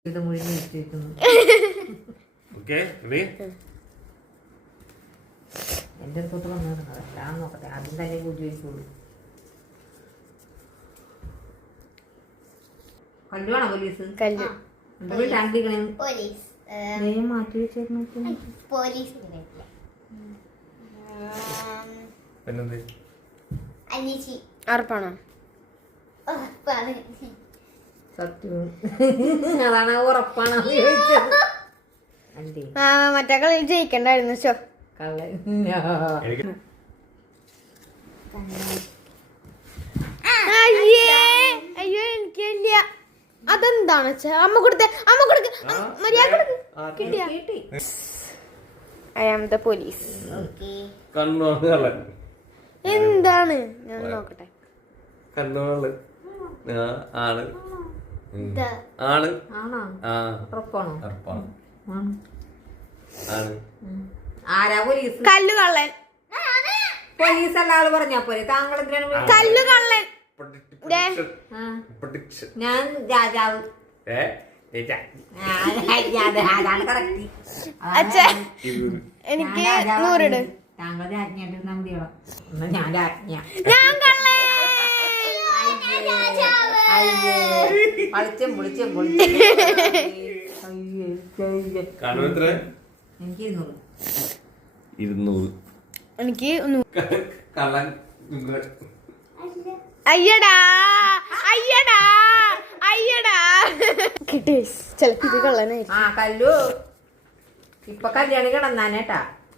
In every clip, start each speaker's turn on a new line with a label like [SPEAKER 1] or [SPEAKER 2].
[SPEAKER 1] ഇത് മുഴുവൻ വെച്ചിരിക്കുന്നു. എന്റെ അടുത്തോട്ട് വന്നത് എല്ലാം നോക്കട്ടെ. ആദ്യം തന്നെ കൂട്ടി വെക്കുള്ളൂ. കല്ലു വേണോ പോലീസ്?
[SPEAKER 2] കല്ല്
[SPEAKER 1] മാറ്റി വെച്ചേക്കുന്നു.
[SPEAKER 2] അർപ്പണോ?
[SPEAKER 1] സത്യം അതാണ് ഉറപ്പാണ് ചോദിച്ചത്.
[SPEAKER 2] മറ്റേ കളിയിൽ ജയിക്കണ്ടായിരുന്നു. ചോ
[SPEAKER 1] കള്ള
[SPEAKER 2] അയ്യോ എനിക്കില്ല. അതെന്താണ് അമ്മ കൊടുത്ത അമ്മ കൊടുക്ക മര്യാദ കിട്ടിയ ഐ ആം ദ പോലീസ്. എന്താണ് ഞാൻ നോക്കട്ടെ.
[SPEAKER 3] ആണ്
[SPEAKER 1] ആണോ?
[SPEAKER 3] ഉറപ്പാണ്.
[SPEAKER 1] ആരാ പോലീസ്?
[SPEAKER 2] കല്ലു കള്ളൻ.
[SPEAKER 1] പോലീസ് അല്ല ആള് പറഞ്ഞാ പോലെ. താങ്കൾ എന്തിനാണ്?
[SPEAKER 2] കല്ലു കള്ളൻ.
[SPEAKER 1] ഞാൻ രാജാവ്. അതാണ് കറക്റ്റ്.
[SPEAKER 2] എനിക്ക് 100 ഇട്.
[SPEAKER 1] താങ്കൾ രാജ്ഞിയായിട്ടിരുന്നാ മതിയോ? ഞാൻ രാജ്ഞ.
[SPEAKER 2] ഞാൻ കള്ളൻ.
[SPEAKER 1] പൊളിച്ചും പൊളിച്ചും എനിക്ക്
[SPEAKER 3] 200.
[SPEAKER 2] എനിക്ക് അയ്യടാ അയ്യടാ അയ്യടാ കിട്ടി. ചെലപ്പോ ഇത് കള്ളനായിരിക്കും.
[SPEAKER 1] ആ കല്ലു ഇപ്പൊ കല്യാണി കിടന്നാനേട്ടാ.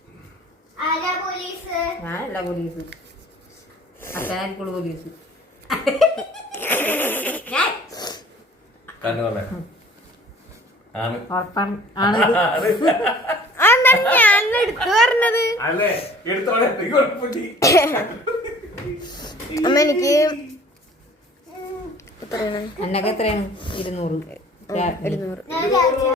[SPEAKER 1] ഞാനല്ല പോലീസ്. അച്ഛനായിരിക്കുള്ളൂ പോലീസ്.
[SPEAKER 2] ഞാൻ എടുത്തു പറഞ്ഞത്. അമ്മ എനിക്ക്
[SPEAKER 1] എന്നൊക്കെ എത്രയാണ്? 200.